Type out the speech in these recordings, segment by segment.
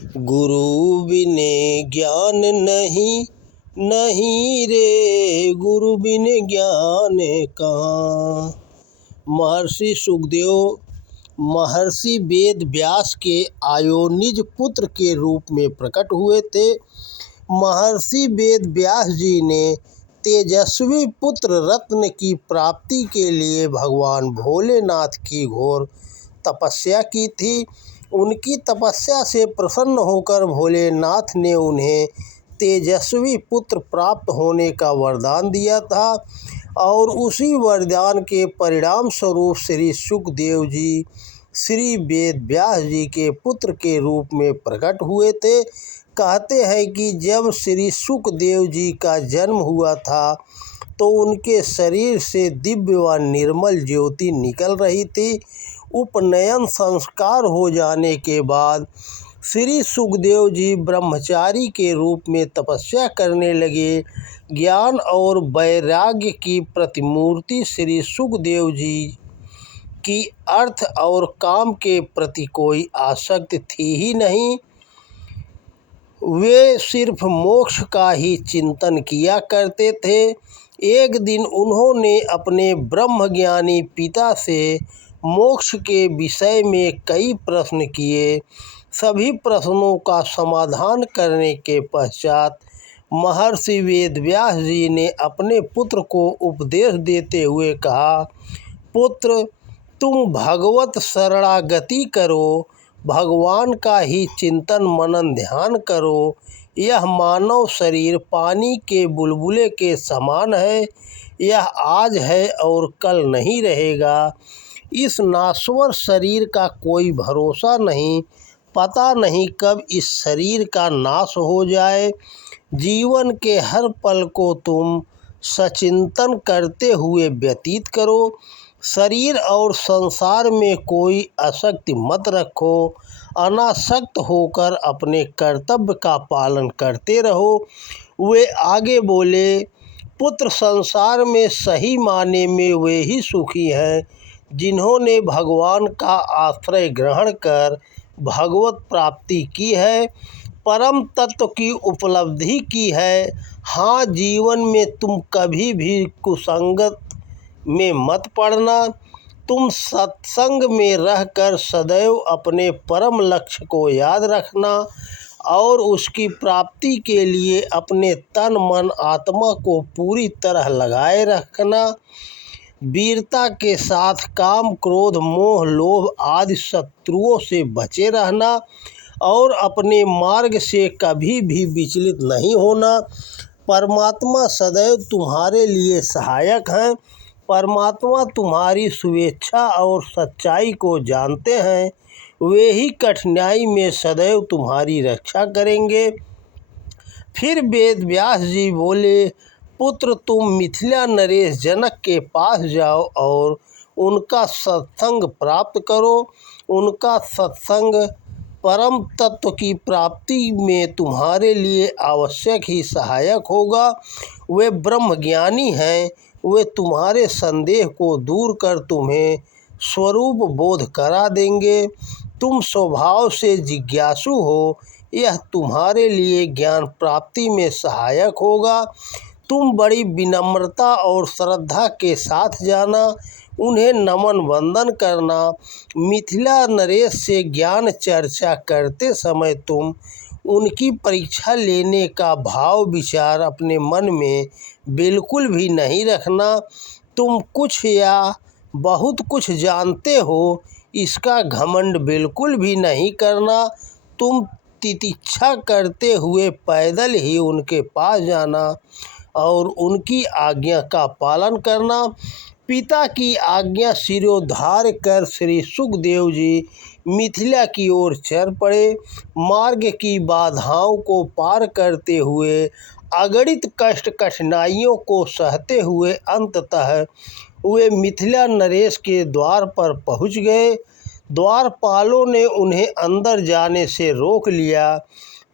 गुरु बिने ज्ञान नहीं, नहीं रे गुरु बिने ज्ञान कहाँ। महर्षि सुखदेव महर्षि वेद व्यास के आयोनिज पुत्र के रूप में प्रकट हुए थे। महर्षि वेद व्यास जी ने तेजस्वी पुत्र रत्न की प्राप्ति के लिए भगवान भोलेनाथ की घोर तपस्या की थी। उनकी तपस्या से प्रसन्न होकर भोलेनाथ ने उन्हें तेजस्वी पुत्र प्राप्त होने का वरदान दिया था और उसी वरदान के परिणाम स्वरूप श्री सुखदेव जी श्री वेद व्यास जी के पुत्र के रूप में प्रकट हुए थे। कहते हैं कि जब श्री सुखदेव जी का जन्म हुआ था तो उनके शरीर से दिव्य व निर्मल ज्योति निकल रही थी। उपनयन संस्कार हो जाने के बाद श्री सुखदेव जी ब्रह्मचारी के रूप में तपस्या करने लगे। ज्ञान और वैराग्य की प्रतिमूर्ति श्री सुखदेव जी की अर्थ और काम के प्रति कोई आसक्ति थी ही नहीं। वे सिर्फ मोक्ष का ही चिंतन किया करते थे। एक दिन उन्होंने अपने ब्रह्मज्ञानी पिता से मोक्ष के विषय में कई प्रश्न किए। सभी प्रश्नों का समाधान करने के पश्चात महर्षि वेद व्यास जी ने अपने पुत्र को उपदेश देते हुए कहा, पुत्र तुम भगवत शरणागति करो, भगवान का ही चिंतन मनन ध्यान करो। यह मानव शरीर पानी के बुलबुले के समान है। यह आज है और कल नहीं रहेगा। इस नाश्वर शरीर का कोई भरोसा नहीं, पता नहीं कब इस शरीर का नाश हो जाए। जीवन के हर पल को तुम सचिंतन करते हुए व्यतीत करो। शरीर और संसार में कोई आसक्ति मत रखो। अनासक्त होकर अपने कर्तव्य का पालन करते रहो। वे आगे बोले, पुत्र संसार में सही माने में वे ही सुखी हैं जिन्होंने भगवान का आश्रय ग्रहण कर भगवत प्राप्ति की है, परम तत्व की उपलब्धि की है। हाँ, जीवन में तुम कभी भी कुसंगत में मत पड़ना। तुम सत्संग में रहकर सदैव अपने परम लक्ष्य को याद रखना और उसकी प्राप्ति के लिए अपने तन मन आत्मा को पूरी तरह लगाए रखना। वीरता के साथ काम क्रोध मोह लोभ आदि शत्रुओं से बचे रहना और अपने मार्ग से कभी भी विचलित नहीं होना। परमात्मा सदैव तुम्हारे लिए सहायक हैं। परमात्मा तुम्हारी शुभेच्छा और सच्चाई को जानते हैं। वे ही कठिनाई में सदैव तुम्हारी रक्षा करेंगे। फिर वेद व्यास जी बोले, पुत्र तुम मिथिला नरेश जनक के पास जाओ और उनका सत्संग प्राप्त करो। उनका सत्संग परम तत्व की प्राप्ति में तुम्हारे लिए आवश्यक ही सहायक होगा। वे ब्रह्मज्ञानी हैं। वे तुम्हारे संदेह को दूर कर तुम्हें स्वरूप बोध करा देंगे। तुम स्वभाव से जिज्ञासु हो, यह तुम्हारे लिए ज्ञान प्राप्ति में सहायक होगा। तुम बड़ी विनम्रता और श्रद्धा के साथ जाना, उन्हें नमन वंदन करना। मिथिला नरेश से ज्ञान चर्चा करते समय तुम उनकी परीक्षा लेने का भाव विचार अपने मन में बिल्कुल भी नहीं रखना। तुम कुछ या बहुत कुछ जानते हो, इसका घमंड बिल्कुल भी नहीं करना। तुम तितिक्षा करते हुए पैदल ही उनके पास जाना और उनकी आज्ञा का पालन करना। पिता की आज्ञा शिरोधार्य कर श्री सुखदेव जी मिथिला की ओर चल पड़े। मार्ग की बाधाओं को पार करते हुए अगणित कष्ट कठिनाइयों को सहते हुए अंततः वे मिथिला नरेश के द्वार पर पहुंच गए। द्वारपालों ने उन्हें अंदर जाने से रोक लिया।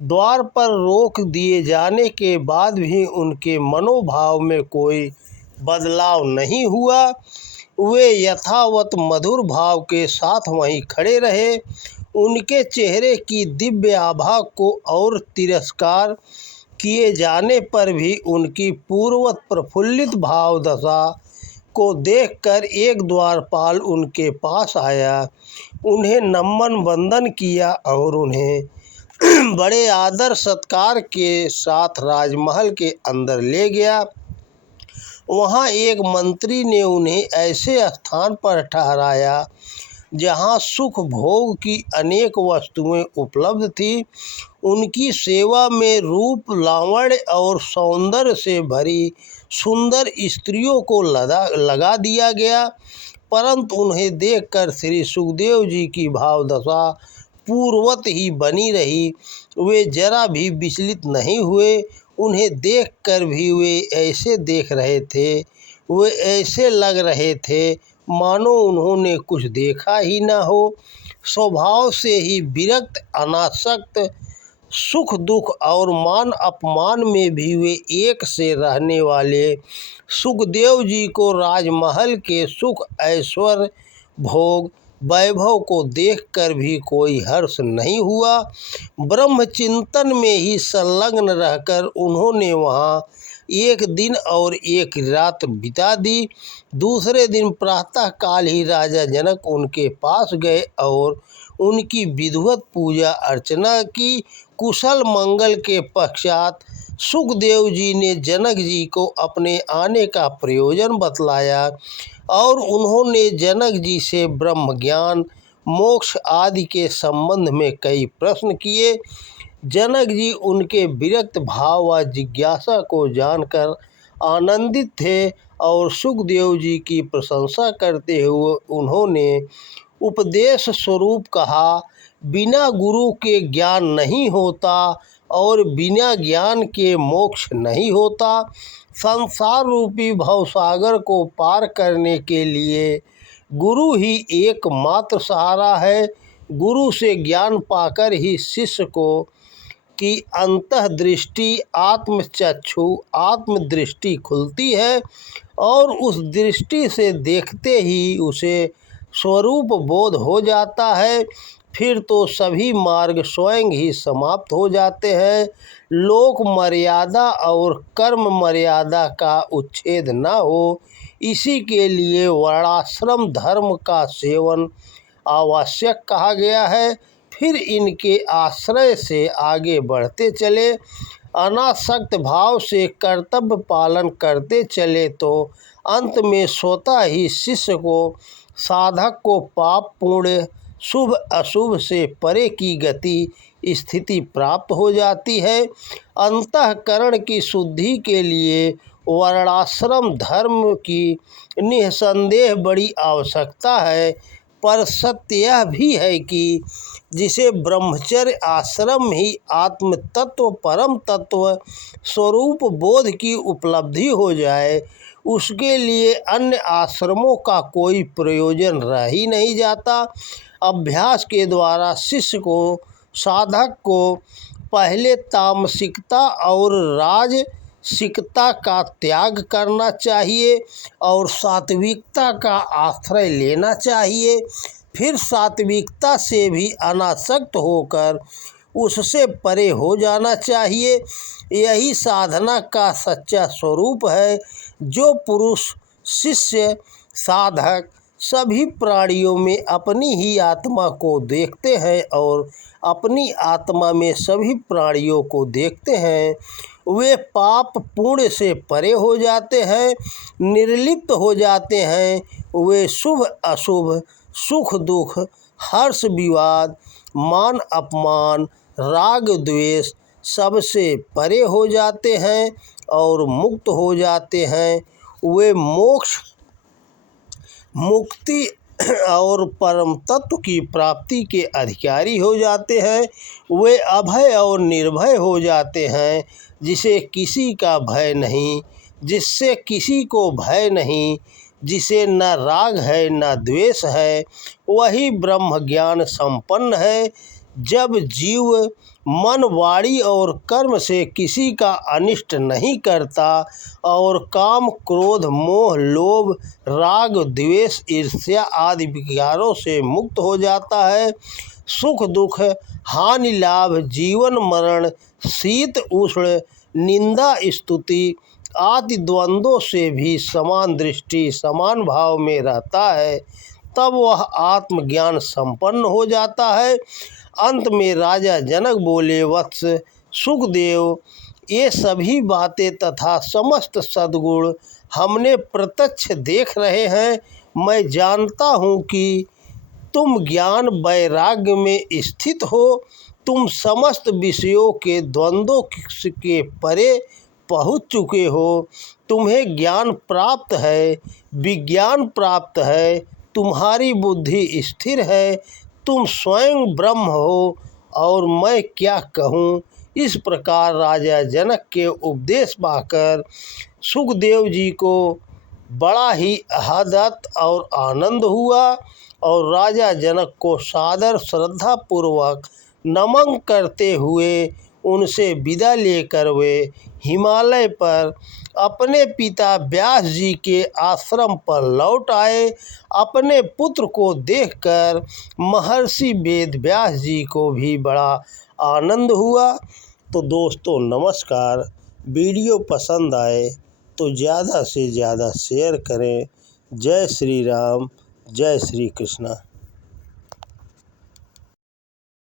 द्वार पर रोक दिए जाने के बाद भी उनके मनोभाव में कोई बदलाव नहीं हुआ। वे यथावत मधुर भाव के साथ वहीं खड़े रहे। उनके चेहरे की दिव्य आभा को और तिरस्कार किए जाने पर भी उनकी पूर्ववत प्रफुल्लित भाव दशा को देखकर एक द्वारपाल उनके पास आया, उन्हें नमन वंदन किया और उन्हें बड़े आदर सत्कार के साथ राजमहल के अंदर ले गया। वहाँ एक मंत्री ने उन्हें ऐसे स्थान पर ठहराया जहाँ सुख भोग की अनेक वस्तुएं उपलब्ध थी। उनकी सेवा में रूप लावण्य और सौंदर्य से भरी सुंदर स्त्रियों को लगा दिया गया, परंतु उन्हें देखकर श्री सुखदेव जी की भावदशा पूर्ववत ही बनी रही। वे जरा भी विचलित नहीं हुए। उन्हें देखकर भी वे ऐसे देख रहे थे, वे ऐसे लग रहे थे मानो उन्होंने कुछ देखा ही न हो। स्वभाव से ही विरक्त, अनासक्त, सुख दुख और मान अपमान में भी वे एक से रहने वाले सुखदेव जी को राजमहल के सुख ऐश्वर्य भोग वैभव को देखकर भी कोई हर्ष नहीं हुआ। ब्रह्मचिंतन में ही संलग्न रहकर उन्होंने वहाँ एक दिन और एक रात बिता दी। दूसरे दिन प्रातःकाल ही राजा जनक उनके पास गए और उनकी विधिवत पूजा अर्चना की। कुशल मंगल के पश्चात सुखदेव जी ने जनक जी को अपने आने का प्रयोजन बतलाया और उन्होंने जनक जी से ब्रह्म ज्ञान, मोक्ष आदि के संबंध में कई प्रश्न किए। जनक जी उनके विरक्त भाव व जिज्ञासा को जानकर आनंदित थे और सुखदेव जी की प्रशंसा करते हुए उन्होंने उपदेश स्वरूप कहा, बिना गुरु के ज्ञान नहीं होता और बिना ज्ञान के मोक्ष नहीं होता। संसार रूपी भवसागर को पार करने के लिए गुरु ही एकमात्र सहारा है। गुरु से ज्ञान पाकर ही शिष्य को की अंतर्दृष्टि, आत्मचक्षु, आत्मदृष्टि खुलती है और उस दृष्टि से देखते ही उसे स्वरूप बोध हो जाता है। फिर तो सभी मार्ग स्वयं ही समाप्त हो जाते हैं। लोक मर्यादा और कर्म मर्यादा का उच्छेद न हो, इसी के लिए वर्णाश्रम धर्म का सेवन आवश्यक कहा गया है। फिर इनके आश्रय से आगे बढ़ते चले, अनासक्त भाव से कर्तव्य पालन करते चले तो अंत में स्वतः ही शिष्य को, साधक को पाप पुण्य, शुभ अशुभ से परे की गति स्थिति प्राप्त हो जाती है। अंतःकरण की शुद्धि के लिए वर्णाश्रम धर्म की निसंदेह बड़ी आवश्यकता है, पर सत्य यह भी है कि जिसे ब्रह्मचर्य आश्रम ही आत्म तत्व, परम तत्व स्वरूप बोध की उपलब्धि हो जाए, उसके लिए अन्य आश्रमों का कोई प्रयोजन रह ही नहीं जाता। अभ्यास के द्वारा शिष्य को, साधक को पहले तामसिकता और राजसिकता का त्याग करना चाहिए और सात्विकता का आश्रय लेना चाहिए। फिर सात्विकता से भी अनासक्त होकर उससे परे हो जाना चाहिए। यही साधना का सच्चा स्वरूप है। जो पुरुष, शिष्य, साधक सभी प्राणियों में अपनी ही आत्मा को देखते हैं और अपनी आत्मा में सभी प्राणियों को देखते हैं, वे पाप पुण्य से परे हो जाते हैं, निर्लिप्त हो जाते हैं। वे शुभ अशुभ, सुख दुख, हर्ष विवाद, मान अपमान, राग द्वेष सबसे परे हो जाते हैं और मुक्त हो जाते हैं। वे मोक्ष, मुक्ति और परम तत्व की प्राप्ति के अधिकारी हो जाते हैं। वे अभय और निर्भय हो जाते हैं, जिसे किसी का भय नहीं, जिससे किसी को भय नहीं, जिसे न राग है न द्वेष है, वही ब्रह्म ज्ञान संपन्न है। जब जीव मन, वाणी और कर्म से किसी का अनिष्ट नहीं करता और काम, क्रोध, मोह, लोभ, राग, द्वेष, ईर्ष्या आदि विकारों से मुक्त हो जाता है, सुख दुख, हानि लाभ, जीवन मरण, शीत उष्ण, निंदा स्तुति आदि द्वंद्वों से भी समान दृष्टि समान भाव में रहता है, तब वह आत्मज्ञान संपन्न हो जाता है। अंत में राजा जनक बोले, वत्स सुखदेव, ये सभी बातें तथा समस्त सद्गुण हमने प्रत्यक्ष देख रहे हैं। मैं जानता हूँ कि तुम ज्ञान वैराग्य में स्थित हो, तुम समस्त विषयों के द्वंद्वों के परे पहुँच चुके हो, तुम्हें ज्ञान प्राप्त है, विज्ञान प्राप्त है, तुम्हारी बुद्धि स्थिर है, तुम स्वयं ब्रह्म हो, और मैं क्या कहूँ। इस प्रकार राजा जनक के उपदेश पाकर सुखदेव जी को बड़ा ही आह्लाद और आनंद हुआ, और राजा जनक को सादर श्रद्धापूर्वक नमन करते हुए उनसे विदा लेकर वे हिमालय पर अपने पिता व्यास जी के आश्रम पर लौट आए। अपने पुत्र को देखकर महर्षि वेद व्यास जी को भी बड़ा आनंद हुआ। तो दोस्तों नमस्कार, वीडियो पसंद आए तो ज़्यादा से ज़्यादा शेयर करें। जय श्री राम, जय श्री कृष्णा।